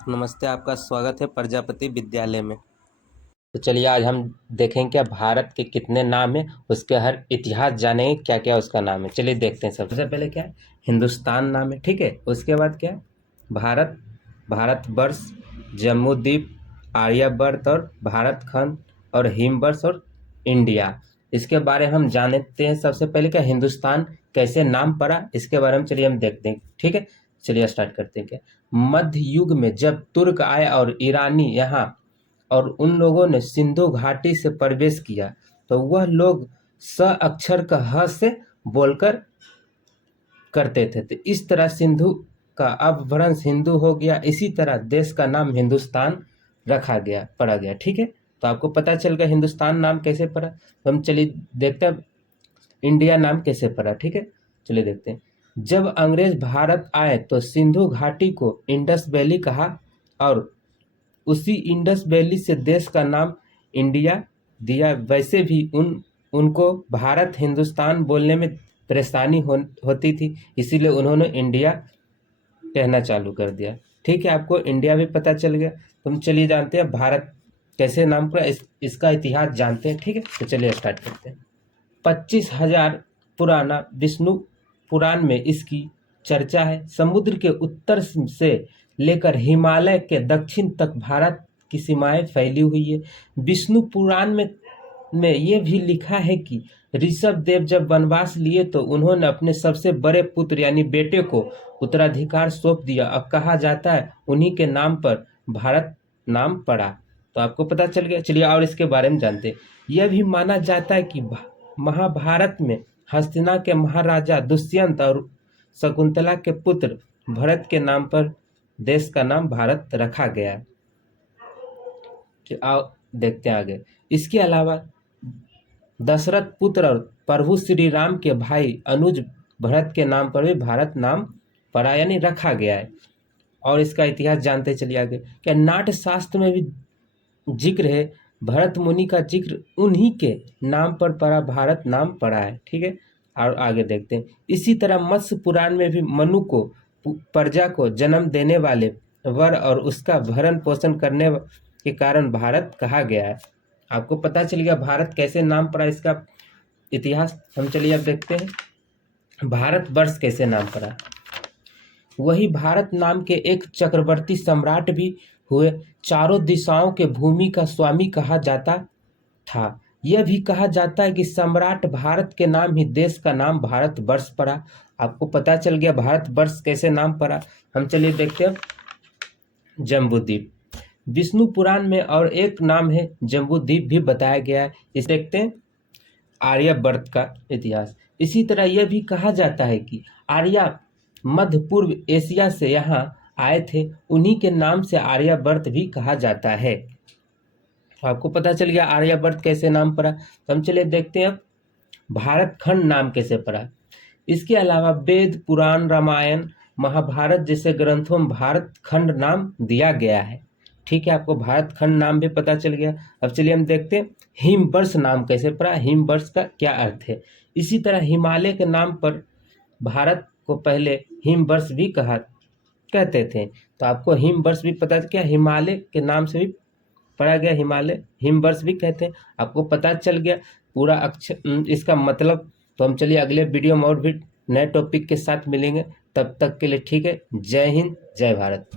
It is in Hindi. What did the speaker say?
नमस्ते, आपका स्वागत है प्रजापति विद्यालय में। तो चलिए आज हम देखेंगे क्या भारत के कितने नाम हैं, उसके हर इतिहास जानेंगे क्या क्या उसका नाम है। चलिए देखते हैं। सबसे पहले क्या है, हिंदुस्तान नाम है, ठीक है। उसके बाद क्या है, भारत, भारतवर्ष, जम्मूद्वीप, आर्यवर्त और भारत खंड और हिमवर्ष और इंडिया। इसके बारे में हम जानते हैं। सबसे पहले क्या, हिंदुस्तान कैसे नाम पड़ा, इसके बारे में चलिए हम देखते हैं, ठीक है। चलिए स्टार्ट करते हैं। क्या, मध्य युग में जब तुर्क आए और ईरानी यहाँ और उन लोगों ने सिंधु घाटी से प्रवेश किया, तो वह लोग स अक्षर का ह से बोलकर करते थे। तो इस तरह सिंधु का अपभ्रंश हिंदू हो गया। इसी तरह देश का नाम हिंदुस्तान रखा गया, पड़ा गया, ठीक है। तो आपको पता चल गया हिंदुस्तान नाम कैसे पड़ा। तो हम चलिए देखते हैं इंडिया नाम कैसे पड़ा, ठीक है। चलिए देखते हैं। जब अंग्रेज भारत आए तो सिंधु घाटी को इंडस वैली कहा और उसी इंडस वैली से देश का नाम इंडिया दिया। वैसे भी उनको भारत हिंदुस्तान बोलने में परेशानी होती थी, इसीलिए उन्होंने इंडिया कहना चालू कर दिया, ठीक है। आपको इंडिया भी पता चल गया। तुम चलिए जानते हैं भारत कैसे नाम पड़ा, इसका इतिहास जानते हैं, ठीक है। तो चलिए स्टार्ट करते हैं। 25,000 पुराना विष्णु पुराण में इसकी चर्चा है। समुद्र के उत्तर से लेकर हिमालय के दक्षिण तक भारत की सीमाएं फैली हुई है। विष्णु पुराण में ये भी लिखा है कि ऋषभ देव जब वनवास लिए तो उन्होंने अपने सबसे बड़े पुत्र यानी बेटे को उत्तराधिकार सौंप दिया। अब कहा जाता है उन्हीं के नाम पर भारत नाम पड़ा। तो आपको पता चल गया। चलिए और इसके बारे में जानते हैं। यह भी माना जाता है कि महाभारत में हस्तिना के महाराजा दुष्यंत और शकुंतला के पुत्र भरत के नाम पर देश का नाम भारत रखा गया है। आओ देखते हैं आगे। इसके अलावा दशरथ पुत्र और प्रभु श्री राम के भाई अनुज भरत के नाम पर भी भारत नाम पड़ा यानी रखा गया है। और इसका इतिहास जानते चलिए आगे। क्या नाट्य शास्त्र में भी जिक्र है, भरत मुनि का जिक्र उन्हीं के नाम पर पड़ा भारत नाम पड़ा है, ठीक है। और आगे देखते हैं। इसी तरह मत्स्य पुराण में भी मनु को प्रजा को जन्म देने वाले वर और उसका भरण पोषण करने के कारण भारत कहा गया है। आपको पता चल गया भारत कैसे नाम पड़ा, इसका इतिहास हम चलिए अब देखते हैं। भारतवर्ष कैसे नाम पड़ा। वही भारत नाम के एक चक्रवर्ती सम्राट भी हुए। चारों दिशाओं के भूमि का स्वामी कहा जाता था। यह भी कहा जाता है कि सम्राट भारत के नाम ही देश का नाम भारतवर्ष पड़ा। आपको पता चल गया भारतवर्ष कैसे नाम पड़ा। हम चलिए देखते हैं जम्बूद्वीप। विष्णु पुराण में और एक नाम है जम्बूद्वीप भी बताया गया है। इसे देखते हैं आर्यवर्त का इतिहास। इसी तरह यह भी कहा जाता है कि आर्या मध्य पूर्व एशिया से यहाँ आए थे, उन्हीं के नाम से आर्यवर्त भी कहा जाता है। तो आपको पता चल गया आर्यवर्त कैसे नाम पड़ा। तो हम चलिए देखते हैं अब भारत खंड नाम कैसे पड़ा। इसके अलावा वेद, पुराण, रामायण, महाभारत जैसे ग्रंथों में भारत खंड नाम दिया गया है, ठीक है। आपको भारत खंड नाम भी पता चल गया। अब चलिए हम देखते हैं हिमवर्ष नाम कैसे पड़ा, हिमवर्ष का क्या अर्थ है। इसी तरह हिमालय के नाम पर भारत को पहले हिमवर्ष भी कहते थे। तो आपको हिमवर्ष भी पता क्या, हिमालय के नाम से भी पढ़ा गया, हिमालय हिमवर्ष भी कहते हैं। आपको पता चल गया पूरा अक्षर इसका मतलब। तो हम चलिए अगले वीडियो में और भी नए टॉपिक के साथ मिलेंगे। तब तक के लिए ठीक है। जय हिंद, जय भारत।